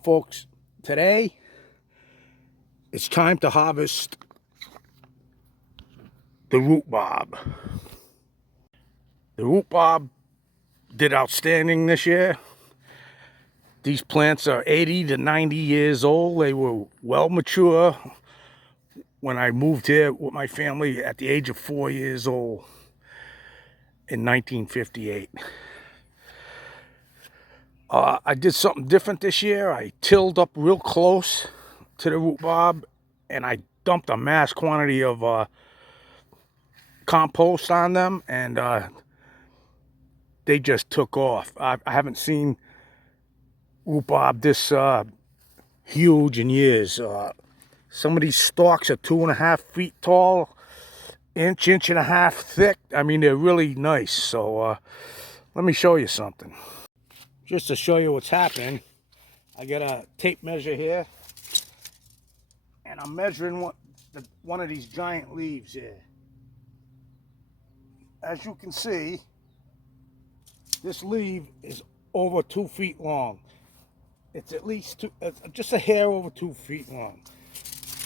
Well, folks, today it's time to harvest the rhubarb. The rhubarb did outstanding this year. These plants are 80 to 90 years old. They were well mature when I moved here with my family at the age of 4 years old in 1958. I did something different this year. I tilled up real close to the rhubarb and I dumped a mass quantity of compost on them, and they just took off. I haven't seen rhubarb this huge in years. Some of these stalks are 2.5 feet tall, inch and a half thick. I mean, they're really nice. So let me show you something. Just to show you what's happening, I got a tape measure here, and I'm measuring one of these giant leaves here. As you can see, this leaf is over 2 feet long. It's at least just a hair over 2 feet long.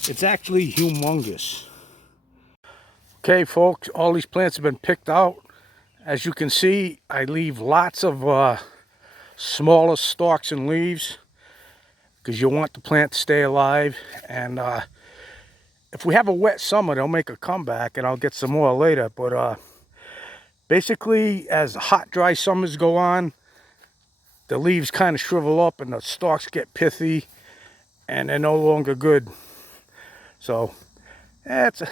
It's actually humongous. Okay, folks, all these plants have been picked out. As you can see, I leave lots of smaller stalks and leaves because you want the plant to stay alive. And if we have a wet summer, they'll make a comeback, and I'll get some more later. But basically, as hot, dry summers go on, the leaves kind of shrivel up and the stalks get pithy and they're no longer good. So it's a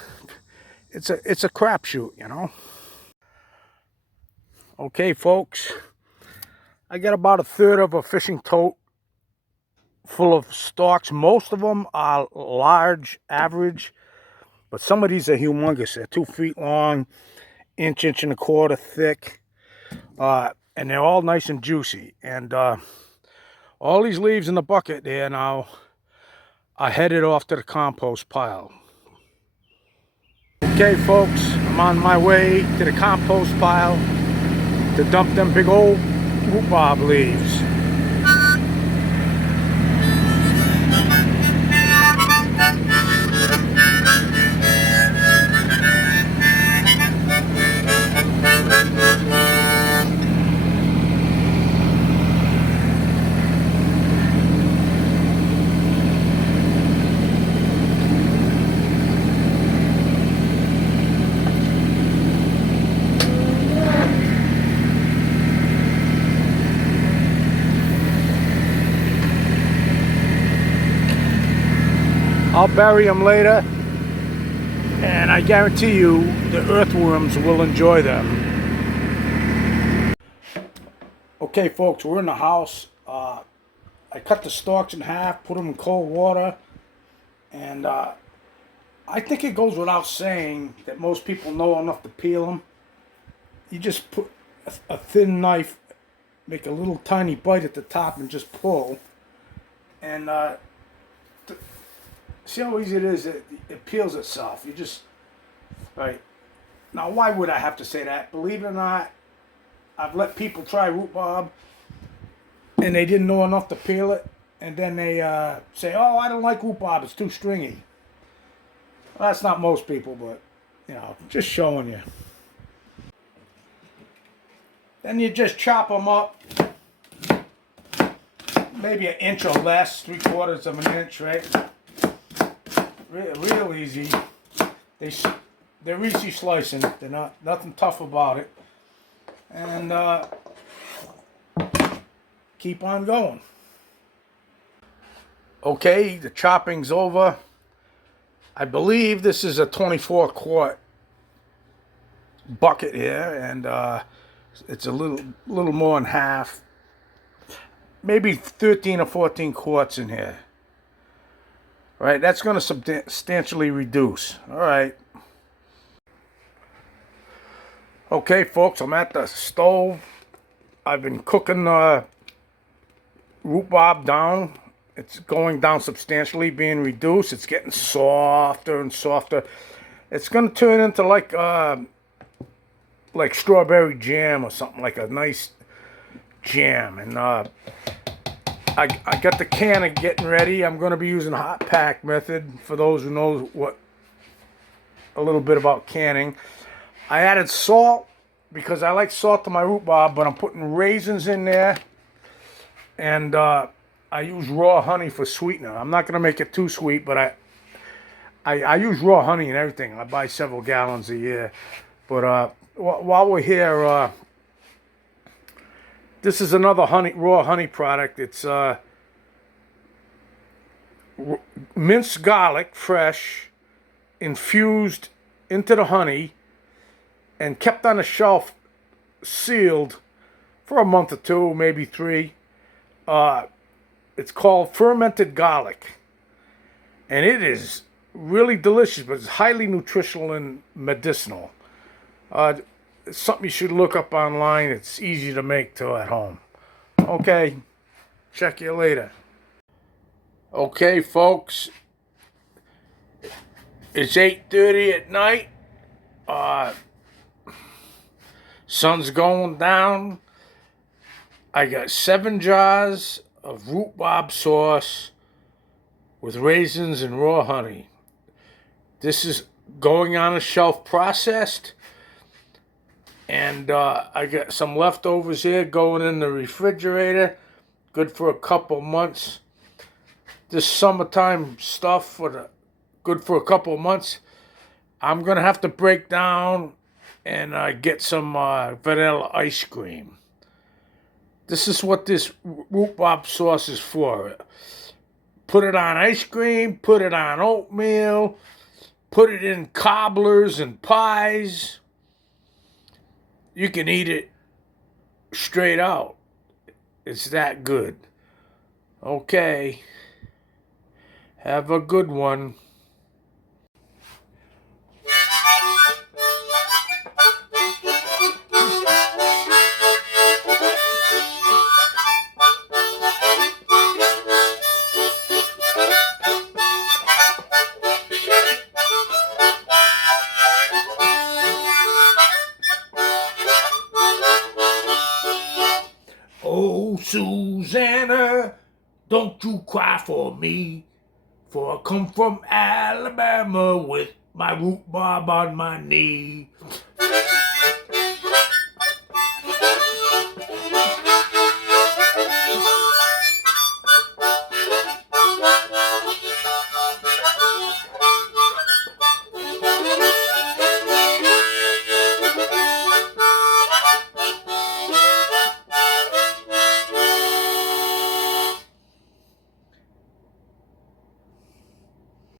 crapshoot, you know. Okay, folks, I got about 1/3 of a fishing tote full of stalks. Most of them are large, average, but some of these are humongous. They're 2 feet long, inch and a quarter thick. And they're all nice and juicy. And all these leaves in the bucket there now are headed off to the compost pile. Okay, folks, I'm on my way to the compost pile to dump them big old rhubarb leaves. I'll bury them later, and I guarantee you the earthworms will enjoy them. Okay, folks, we're in the house. I cut the stalks in half, put them in cold water, and I think it goes without saying that most people know enough to peel them. You just put a thin knife, make a little tiny bite at the top, and just pull. And see how easy it is? It peels itself. You just, right. Now, why would I have to say that? Believe it or not, I've let people try rhubarb, and they didn't know enough to peel it, and then they say, oh, I don't like rhubarb, it's too stringy. Well, that's not most people, but, you know, just showing you. Then you just chop them up, maybe an inch or less, 3/4 of an inch, right? Real easy. They're easy slicing. They're nothing tough about it. And keep on going. Okay, the chopping's over. I believe this is a 24-quart bucket here, and it's a little more than half. Maybe 13 or 14 quarts in here. Right, that's going to substantially reduce. All right. Okay, folks, I'm at the stove. I've been cooking rhubarb down. It's going down substantially, being reduced. It's getting softer and softer. It's going to turn into like strawberry jam or something, like a nice jam. And I got the canning getting ready. I'm going to be using hot pack method for those who know what a little bit about canning. I added salt because I like salt to my rhubarb, but I'm putting raisins in there, and I use raw honey for sweetener. I'm not going to make it too sweet, but I use raw honey and everything. I buy several gallons a year. But while we're here, this is another raw honey product. It's minced garlic, fresh, infused into the honey, and kept on the shelf sealed for a month or two, maybe 3. It's called fermented garlic, and it is really delicious, but it's highly nutritional and medicinal. It's something you should look up online. It's easy to make too at home. Okay, check you later. Okay, folks, it's 8:30 at night. Sun's going down. I got 7 jars of rhubarb sauce with raisins and raw honey. This is going on a shelf processed. And I got some leftovers here going in the refrigerator. Good for a couple months. This summertime stuff good for a couple months. I'm going to have to break down and get some vanilla ice cream. This is what this rhubarb sauce is for. Put it on ice cream, put it on oatmeal, put it in cobblers and pies. You can eat it straight out. It's that good. Okay. Have a good one. Oh, Susanna, don't you cry for me, for I come from Alabama with my rhubarb on my knee.